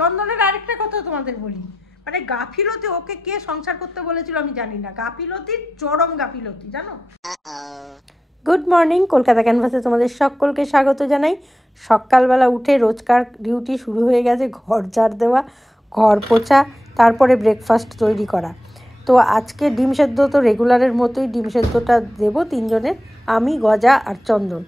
চন্দনের আরেকটা কথা তোমাদের বলি, মানে গাফিলতি, ওকে কে সংসার করতে বলেছিল আমি জানি না, গাফিলতির চরম গাফিলতি, জানো। গুড মর্নিং, কলকাতা ক্যানভাসে তোমাদের সকলকে স্বাগত জানাই। সকালবেলা উঠে রোজকার ডিউটি শুরু হয়ে গেছে, ঘর ঝাড় দেওয়া, ঘর পোছা, তারপরে ব্রেকফাস্ট তৈরি করা। তো আজকে ডিম সেদ্ধ তো রেগুলারের মতোই ডিম সেদ্ধটা দেবো তিনজনের, আমি, গজা আর চন্দন।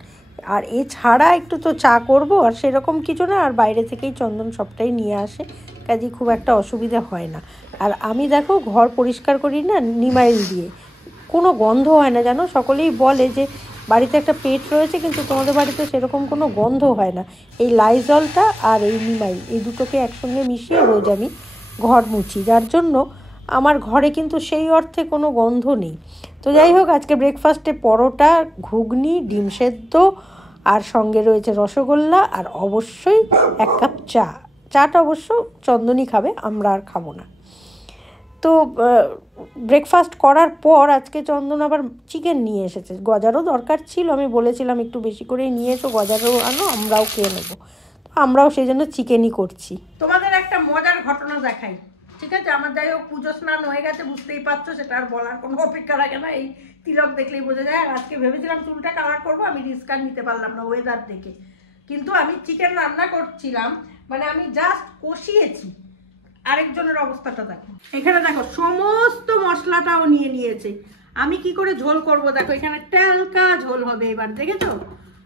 আর এছাড়া একটু তো চা করব, আর সেরকম কিছু না, আর বাইরে থেকেই চন্দন সবটাই নিয়ে আসে, কাজে খুব একটা অসুবিধা হয় না। আর আমি দেখো ঘর পরিষ্কার করি না নিমাইল দিয়ে, কোনো গন্ধ হয় না জানো। সকলেই বলে যে বাড়িতে একটা পেট রয়েছে, কিন্তু তোমাদের বাড়িতে সেরকম কোনো গন্ধ হয় না। এই লাইজলটা আর এই নিমাইল, এই দুটোকে একসঙ্গে মিশিয়ে রোজ আমি ঘর মুছি, যার জন্য আমার ঘরে কিন্তু সেই অর্থে কোনো গন্ধ নেই। তো যাই হোক, আজকে ব্রেকফাস্টে পরোটা, ঘুগনি, ডিম সেদ্ধ, আর সঙ্গে রয়েছে রসগোল্লা, আর অবশ্যই এক কাপ চা। চাটা অবশ্য চন্দনই খাবে, আমরা আর খাবো না। তো ব্রেকফাস্ট করার পর আজকে চন্দন আবার চিকেন নিয়ে এসেছে। গজারও দরকার ছিল, আমি বলেছিলাম একটু বেশি করেই নিয়ে এসো, গজারও আনো, আমরাও খেয়ে নেবো। তো আমরাও সেই জন্য চিকেনই করছি। তোমাদের একটা মজার ঘটনা দেখাই, ঠিক আছে? আমার যাই হোক পুজো স্নান হয়ে গেছে, বুঝতেই পারছো, সেটা আর বলার কোনো অপেক্ষা রাখে না, এই তিলক দেখলেই বোঝা যায়। আর আজকে ভেবেছিলাম চুলটা কালার করবো, আমি রিস্ক আর নিতে পারলাম না ওয়েদার দেখে। কিন্তু আমি চিকেন রান্না করছিলাম, মানে আমি জাস্ট কষিয়েছি। আরেকজনের অবস্থাটা দেখো, এখানে দেখো সমস্ত মশলাটাও নিয়ে নিয়েছে। আমি কি করে ঝোল করব দেখো, এখানে টেলকা ঝোল হবে এবার, দেখেছো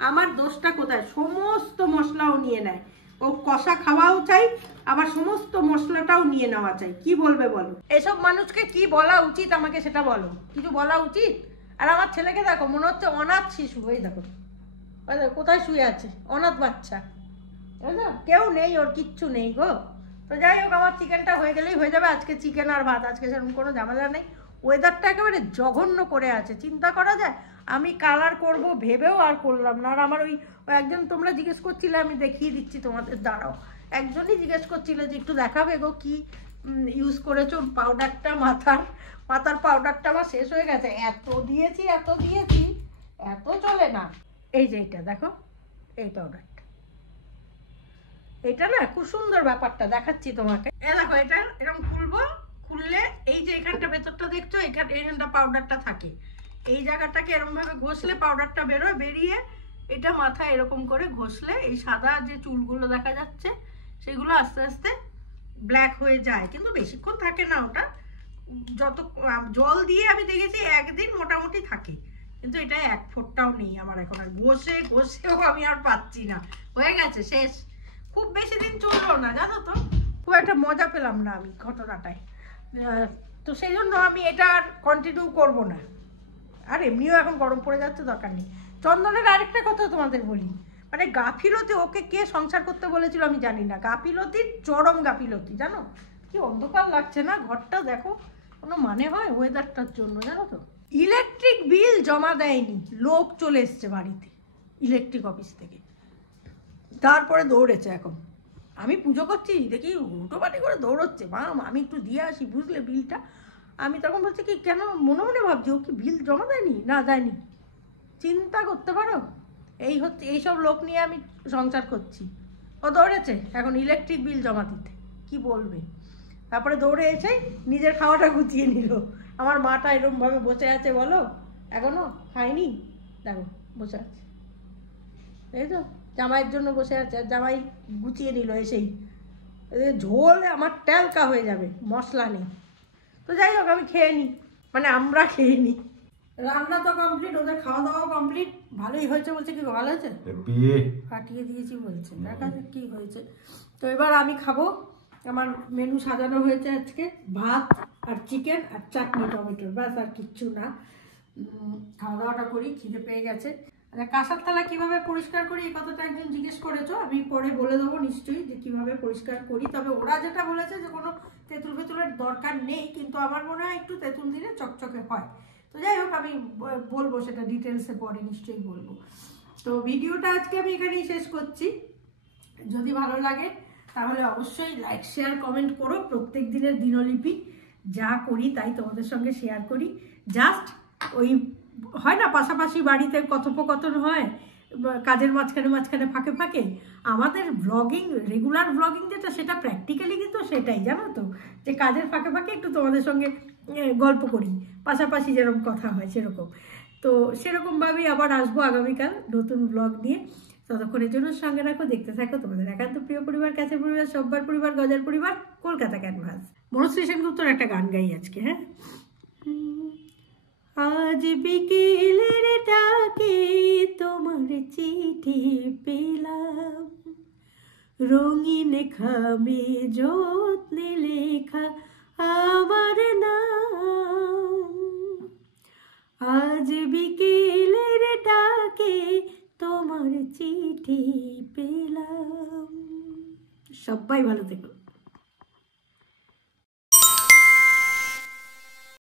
আমার দোষটা কোথায়? সমস্ত মশলাও নিয়ে নেয়, ও কষা খাওয়াও চাই, আবার সমস্ত মশলাটাও নিয়ে নেওয়া চাই। কি বলবে বলো? এসব মানুষকে কি বলা উচিত আমাকে সেটা বলো, কিছু বলা উচিত? আর আমার ছেলেকে দেখো, মনে হচ্ছে অনাথ শিশু। এই দেখো কোথায় শুয়ে আছে, অনাথ বাচ্চা, বুঝলো? কেউ নেই, ওর কিচ্ছু নেই গো। তো যাই হোক, আমার চিকেনটা হয়ে গেলেই হয়ে যাবে। আজকে চিকেন আর ভাত, আজকে সেরকম কোনো ঝামেলা নেই। ওয়েদারটা একেবারে জঘন্য করে আছে, চিন্তা করা যায়। আমি কালার করব ভেবেও আর করলাম না। আর আমার ওই একজন, তোমরা জিজ্ঞেস করছিলে, আমি দেখিয়ে দিচ্ছি তোমাদের, দাঁড়াও। একজনই জিজ্ঞেস করছিল যে একটু দেখাবে গো কি ইউজ করেছো পাউডারটা, মাথার পাউডারটা আমার শেষ হয়ে গেছে। এত দিয়েছি এত চলে না। এই যে এইটা দেখো, এই পাউডার, এটা না খুব সুন্দর, ব্যাপারটা দেখাচ্ছি তোমাকে। দেখো এটা এরকম খুলবো, খুললে এই যে এখানটা ভেতরটা দেখছো, এখানটা পাউডারটা থাকে। এই জায়গাটাকে এরকম ভাবে ঘষলে পাউডারটা বেরোয়, বেরিয়ে এটা মাথায় এরকম করে ঘষলে এই সাদা যে চুলগুলো দেখা যাচ্ছে সেগুলো আস্তে আস্তে ব্ল্যাক হয়ে যায়, কিন্তু বেশিক্ষণ থাকে না ওটা। যত জল দিয়ে আমি দেখেছি একদিন মোটামুটি থাকে, কিন্তু এটা এক ফোঁটাও নেই আমার এখন। আর ঘষেও আমি আর পাচ্ছি না, হয়ে গেছে, শেষ। খুব বেশি দিন চললো না জানো তো, খুব একটা মজা পেলাম না আমি ঘটনাটায়। তো সেই জন্য আমি এটা আর কন্টিনিউ করবো না। আর এমনিও এখন গরম পড়ে যাচ্ছে, দরকার নেই। চন্দনের আরেকটা কথা তোমাদের বলি, মানে গাফিলতি, ওকে কে সংসার করতে বলেছিল আমি জানি না, গাফিলতির চরম গাফিলতি, জানো। কি অন্ধকার লাগছে না ঘরটা, দেখো কোনো মানে হয় ওয়েদারটার জন্য, জানো তো। ইলেকট্রিক বিল জমা দেয়নি, লোক চলে এসছে বাড়িতে ইলেকট্রিক অফিস থেকে, তারপরে দৌড়েছে। এখন আমি পুজো করছি, দেখি উল্টোপাটি করে দৌড়চ্ছে, মা আমি একটু দিয়ে আসি বুঝলে বিলটা। আমি তখন বলছি কি, কেন মনে মনে ভাবছি ও কি বিল জমা দেয়নি, না দেয়নি। চিন্তা করতে পারো, এই হচ্ছে, এইসব লোক নিয়ে আমি সংসার করছি। ও দৌড়েছে এখন ইলেকট্রিক বিল জমা দিতে, কি বলবে। তারপরে দৌড়ে এসে নিজের খাওয়াটা গুছিয়ে নিল। আমার মাটা এরকমভাবে বসে আছে বলো, এখনো খায়নি, দেখো বসে আছে, এই তো জামাইয়ের জন্য বসে আছে, আর জামাই গুছিয়ে নিল এসেই। ঝোল আমার টেলকা হয়ে যাবে, মশলা নেই। তো যাই হোক, আমি খেয়ে নিই, মানে আমরা খেয়ে নিই। রান্না তো কমপ্লিট, ওদের খাওয়া দাওয়া কমপ্লিট। ভালোই হয়েছে বলছে, কি ভালো হয়েছে, কাটিয়ে দিয়েছি বলছে, দেখা যাক কি হয়েছে। তো এবার আমি খাবো। আমার মেনু সাজানো হয়েছে আজকে, ভাত আর চিকেন আর চাটনি টমেটোর, ব্যাস আর কিচ্ছু না। খাওয়া দাওয়াটা করি, খিদে পেয়ে গেছে। কাঁসার থালা কিভাবে পরিষ্কার করি এই কথাটা একজন জিজ্ঞেস করেছো, আমি পরে বলে দেবো নিশ্চয়ই যে কিভাবে পরিষ্কার করি। তবে ওরা যেটা বলেছে যে কোনো তেঁতুল ফেতুলের দরকার নেই, কিন্তু আমার মনে হয় একটু তেঁতুল দিলে চকচকে হয়। তো যাই হোক, আমি বলবো সেটা ডিটেলসে পরে নিশ্চয়ই বলবো। তো ভিডিওটা আজকে আমি এখানেই শেষ করছি। যদি ভালো লাগে তাহলে অবশ্যই লাইক শেয়ার কমেন্ট করো। প্রত্যেক দিনের দিনলিপি যা করি তাই তোমাদের সঙ্গে শেয়ার করি। জাস্ট ওই হয় না, পাশাপাশি বাড়িতে কথোপকথন হয়, কাজের মাঝখানে মাঝখানে ফাঁকে ফাঁকে আমাদের ব্লগিং, রেগুলার ব্লগিং যেটা, সেটা প্র্যাকটিক্যালি কিন্তু সেটাই, জানো তো, যে কাজের ফাঁকে ফাঁকে একটু তোমাদের সঙ্গে গল্প করি, পাশাপাশি যেরকম কথা হয় সেরকম। তো সেরকমভাবেই আবার আসবো আগামীকাল নতুন ব্লগ নিয়ে। ততক্ষণের জন্য সঙ্গে রাখো, দেখতে থাকো তোমাদের একান্ত প্রিয় পরিবার, কাছের পরিবার, সব্বার পরিবার, গজার পরিবার, কলকাতা ক্যানভাস। মনশ্রী সেনগুপ্তর একটা গান গাই আজকে। হ্যাঁ, আজ বিকেলের ডাকে তোমার চিঠি পেলাম, রঙিন খামে যত্নে লেখা আমার নাম। আজ বিকেলের ডাকে তোমার চিঠি পেলাম। সবাই ভালো থেকো।